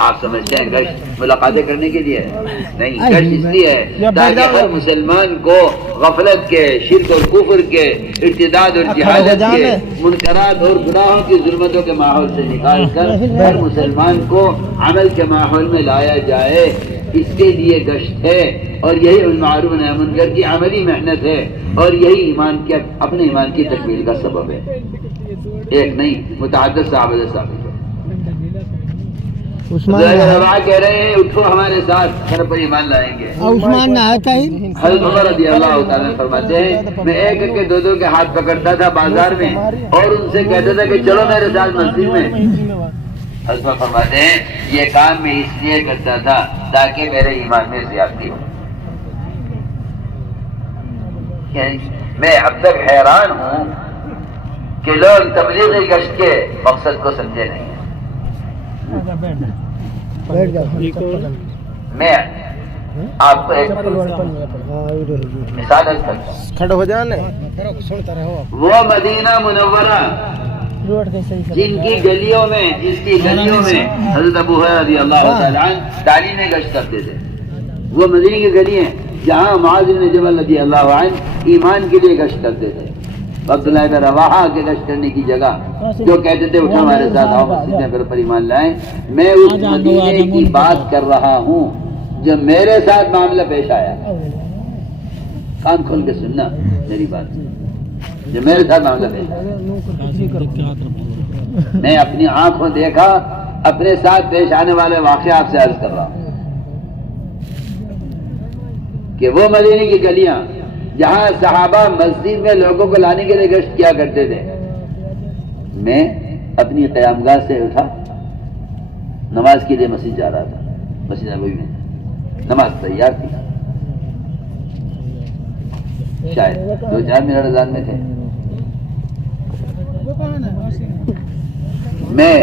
آپ سمجھتے ہیں گشت ملاقاتیں کرنے کے لیے نہیں، گشت اس لیے ہے تاکہ ہر مسلمان کو غفلت کے، شرک اور کفر کے، ارتداد اور جہالت کے، منکرات اور گناہوں کی ظلمتوں کے ماحول سے نکال کر ہر مسلمان کو عمل کے ماحول میں لایا جائے، اس کے لیے گشت ہے۔ اور یہی بالمعروف نہی عن المنکر کی عملی محنت ہے، اور یہی ایمان کے اپنے ایمان کی تکمیل کا سبب ہے، ایک نہیں متعدد صحابہ سے ثابت ہے۔ روا کہہ رہے ہیں اٹھو ہمارے ساتھ گھر پر ایمان لائیں گے۔ عثمان نہ آتا ہی حضرت عمر رضی اللہ تعالیٰ فرماتے ہیں میں ایک ایک کے دو کے ہاتھ پکڑتا تھا بازار میں اور ان سے کہتا تھا کہ چلو میرے ساتھ مسجد میں۔ حضرت فرماتے ہیں یہ کام میں اس لیے کرتا تھا تاکہ میرے ایمان میں زیادتی ہو۔ میں اب تک حیران ہوں کہ لوگ تبلیغی گشت کے مقصد کو سمجھے نہیں ہیں۔ میں آپ کو ایک مثال کھڑے ہو جانے وہ مدینہ منورہ جن کی گلیوں میں، جس کی گلیوں میں حضرت ابو ہریرہ رضی اللہ تعالیٰ عنہ تعلیم گشت کرتے تھے، وہ مدینہ کی گلی ہیں جہاں معاذ بن جبل رضی اللہ عنہ ایمان کے لیے گشت کرتے تھے، عبداللہ بن رواحہ کے گشت کرنے کی جگہ جو کہتے تھے اٹھو ہمارے ساتھ آؤ مسجد میں گھر پر ایمان لائیں۔ میں اس مدینے کی بات کر رہا ہوں جو میرے ساتھ معاملہ پیش آیا، کان کھول کے سننا میری بات، جو میرے ساتھ معاملہ پیش آیا، میں اپنی آنکھوں دیکھا، اپنے ساتھ پیش آنے والے واقعہ آپ سے عرض کر رہا ہوں کہ وہ مدینے کی گلیاں جہاں صحابہ مسجد میں لوگوں کو لانے کے لیے گشت کیا کرتے تھے، میں اپنی قیام گاہ سے اٹھا، نماز کے لیے مسجد جا رہا تھا، مسجد نبوی میں نماز تیار تھی، شاید 2-4 منٹ اذان میں تھے، میں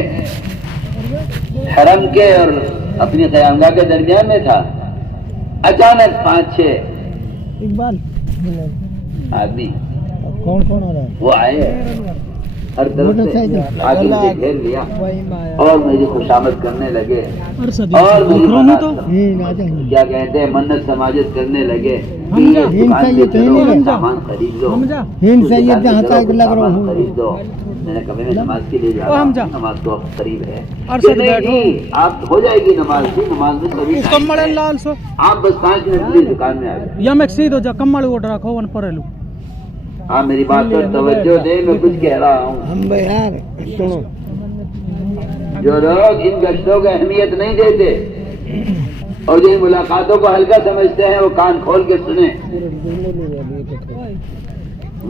حرم کے اور اپنی قیام گاہ کے درمیان میں تھا، اچانک 5-6 آدمی کون آ رہا ہے؟ وہ آئے، ہر طرف سے آ کے مجھے گھیر لیا اور میری خوشامد کرنے لگے اور میری کیا کہتے ہیں منت سماجت کرنے لگے کہ یہ دکان سے چلو سامان خرید لو، سامان خرید دو۔ میں نے کبھی میں نماز کے لیے جا رہا ہوں، نماز تو قریب ہے، نہیں آپ ہو جائے گی نماز بھی، نماز میں کبھی آپ بس 5 منٹ کے لیے دکان میں آ جائیں۔ ہاں میری بات پر توجہ دے، میں کچھ کہہ رہا ہوں۔ جو لوگ ان گشتوں کو اہمیت نہیں دیتے اور جو ان ملاقاتوں کو ہلکا سمجھتے ہیں وہ کان کھول کے سنیں۔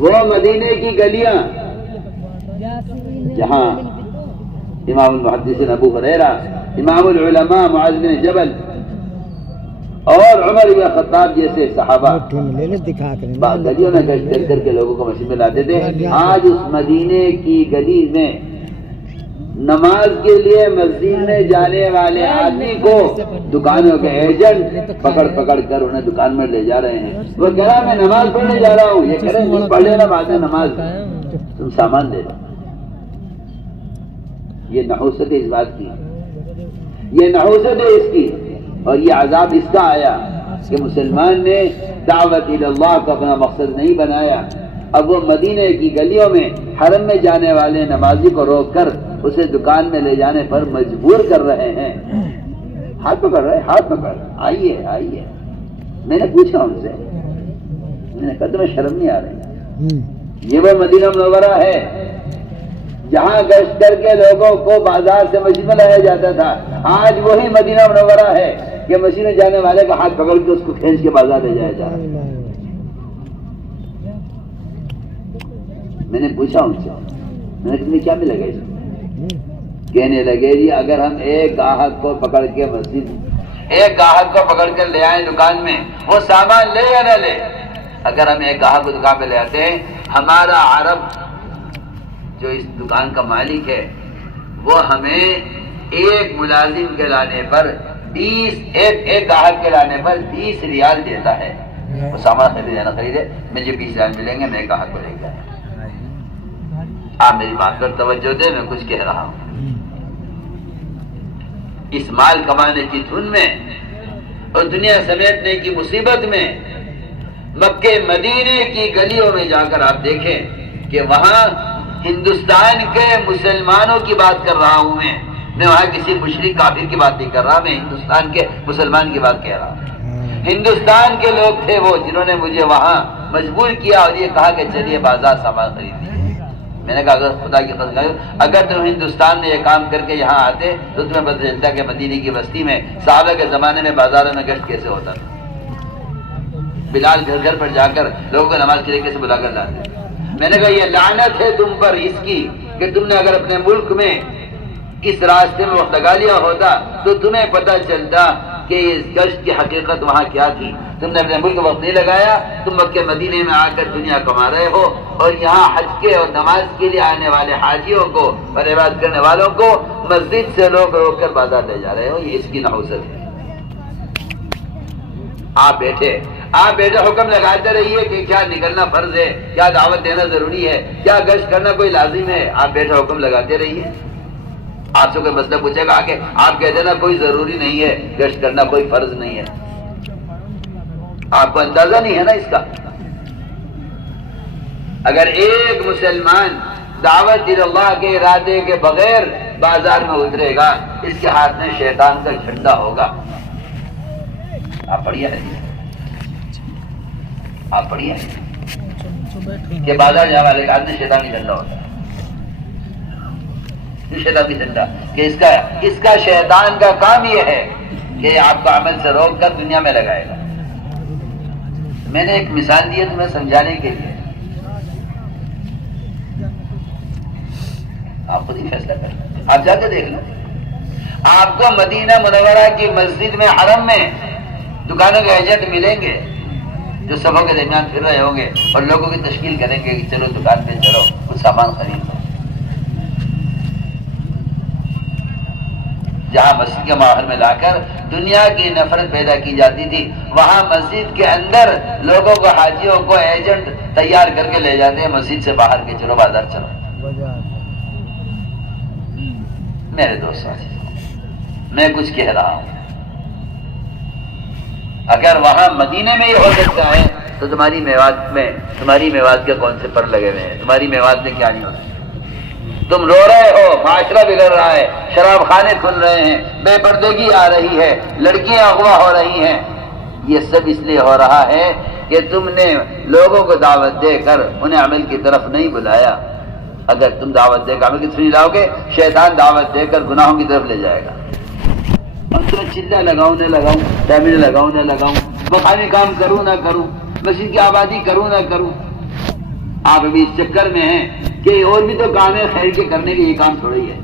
وہ مدینے کی گلیاں جہاں امام المحدثین ابو ہریرہ، امام العلماء معاذ بن جبل اور عمر بن خطاب جیسے صحابہ گلیوں میں گشت کر کر کے لوگوں کو مسجد میں لاتے تھے، آج اس مدینے کی گلی میں نماز کے لیے مسجد میں جانے والے آدمی کو دکانوں کے ایجنٹ پکڑ پکڑ کر انہیں دکان میں لے جا رہے ہیں۔ وہ کہہ رہا میں نماز پڑھنے جا رہا ہوں، یہ کہہ رہے نہیں پڑھ لینا بعد میں نماز، تم سامان دے دو۔ یہ نحوست ہے اس بات کی، یہ نحوست ہے اس کی، اور یہ عذاب اس کا آیا کہ مسلمان نے دعوت اللہ کو اپنا مقصد نہیں بنایا۔ اب وہ مدینے کی گلیوں میں حرم میں جانے والے نمازی کو روک کر اسے دکان میں لے جانے پر مجبور کر رہے ہیں، ہاتھ پکڑ رہے، ہاتھ پکڑ، آئیے آئیے۔ میں نے پوچھا ان سے، میں نے کہا تمہیں شرم نہیں آ رہی؟ یہ وہ مدینہ منورہ ہے جہاں گشت کر کے لوگوں کو بازار سے مسجد میں لایا جاتا تھا، آج وہی مدینہ منورہ ہے کہ مسجد میں جانے والے کا ہاتھ پکڑ کے اس کو کھینچ کے بازار لے جایا جا رہا ہے۔ میں نے پوچھا ان سے، میں نے تمہیں کیا ملے گا اس میں؟ کہنے لگے جی اگر ہم ایک گاہک کو پکڑ کے مسجد، ایک گاہک کو پکڑ کر لے آئیں دکان میں، وہ سامان لے یا نہ لے، اگر ہم ایک گاہک کو دکان پہ لے آتے ہیں، ہمارا عرب جو اس دکان کا مالک ہے وہ ہمیں ایک ملازم کے لانے پر 20 ایک گاہک کے لانے پر 20 ریال دیتا ہے۔ وہ سامان خریدے یا نہ خریدے، مجھے 20 ریال ملیں گے، میں ایک گاہک کو لے کے آیا۔ آپ میری بات پر توجہ دیں، میں کچھ کہہ رہا ہوں۔ اس مال کمانے کی دھن میں اور دنیا سمیٹنے کی مصیبت میں مکے مدینے کی گلیوں میں جا کر آپ دیکھیں کہ وہاں ہندوستان کے مسلمانوں کی بات کر رہا ہوں میں وہاں کسی مشرک کافر کی بات نہیں کر رہا، میں ہندوستان کے مسلمان کی بات کہہ رہا ہوں۔ ہندوستان کے لوگ تھے وہ جنہوں نے مجھے وہاں مجبور کیا اور یہ کہا کہ چلیے بازار سامان خریدیے۔ میں نے کہا اگر خدا کی قسم اگر تم ہندوستان میں یہ کام کر کے یہاں آتے تو تمہیں پتہ چلتا کہ مدینے کی بستی میں صحابہ کے زمانے میں بازاروں میں گشت کیسے ہوتا تھا۔ بلال گھر گھر پر جا کر لوگوں کو نماز کے لیے کیسے بلا کر لاتے۔ میں نے کہا یہ لعنت ہے تم پر اس کی کہ تم نے اگر اپنے ملک میں اس راستے میں وقت لگا لیا ہوتا تو تمہیں پتہ چلتا کہ اس گشت کی حقیقت وہاں کیا تھی۔ تم نے اپنے ملک وقت نہیں لگایا، تم مکے مدینے میں آ کر دنیا کما رہے ہو اور یہاں حج کے اور نماز کے لیے آنے والے حاجیوں کو اور عبادت کرنے والوں کو مسجد سے روک روک کر بازار لے جا رہے ہو، یہ اس کی نحوست ہے۔ آپ بیٹھے حکم لگاتے رہیے کہ کیا نکلنا فرض ہے، کیا دعوت دینا ضروری ہے، کیا گشت کرنا کوئی لازم ہے، آپ بیٹھے حکم لگاتے رہیے۔ آپ سے کوئی مسئلہ پوچھے گا کہ آپ کہتے نا کوئی ضروری نہیں ہے گشت کرنا، کوئی فرض نہیں ہے، آپ کو اندازہ نہیں ہے نا اس کا۔ اگر ایک مسلمان دعوت اللہ کے ارادے کے بغیر بازار میں اترے گا، اس کے ہاتھ میں شیطان کا جھنڈا ہوگا۔ آپ پڑھیے کہ بازار جانے والے ہاتھ میں شیطان کا جھنڈا ہوتا ہے، شیطان کی جھنڈا کہ اس کا شیطان کا کام یہ ہے کہ آپ کو عمل سے روک کر دنیا میں لگائے گا۔ میں نے ایک مثال دی ہے تمہیں سمجھانے کے لیے، آپ خود ہی فیصلہ کریں، آپ جا کے دیکھ لو۔ آپ کو مدینہ منورہ کی مسجد میں حرم میں دکانوں کے ایجنٹ ملیں گے جو صفوں کے درمیان پھر رہے ہوں گے اور لوگوں کی تشکیل کریں گے کہ چلو دکان پہ چلو کچھ سامان خرید لو۔ جہاں مسجد کے ماحول میں لا کر دنیا کی نفرت پیدا کی جاتی تھی، وہاں مسجد کے اندر لوگوں کو، حاجیوں کو ایجنٹ تیار کر کے لے جاتے ہیں مسجد سے باہر کے چلو بازار چلو۔ میرے دوستوں میں کچھ کہہ رہا ہوں، اگر وہاں مدینے میں یہ ہو سکتا ہے تو تمہاری میوات کے کون سے پر لگے ہوئے ہیں؟ تمہاری میوات میں کیا نہیں ہو سکتا؟ تم رو رہے ہو، معاشرہ بگڑ رہا ہے، شراب خانے کھل رہے ہیں، بے پردگی آ رہی ہے، لڑکیاں اغوا ہو رہی ہیں، یہ سب اس لیے ہو رہا ہے کہ تم نے لوگوں کو دعوت دے کر انہیں عمل کی طرف نہیں بلایا۔ اگر تم دعوت دے کر عمل کی طرف نہیں لاؤ گے، شیطان دعوت دے کر گناہوں کی طرف لے جائے گا۔ چلہ لگاؤں نہ لگاؤں، ٹیبل لگاؤں نہ لگاؤں، مقامی کام کروں نہ کروں، مسجد کی آبادی کروں نہ کروں، آپ ابھی اس چکر میں ہیں کہ اور بھی تو کام ہے خیر کے کرنے کے، یہ کام تھوڑا ہی ہے۔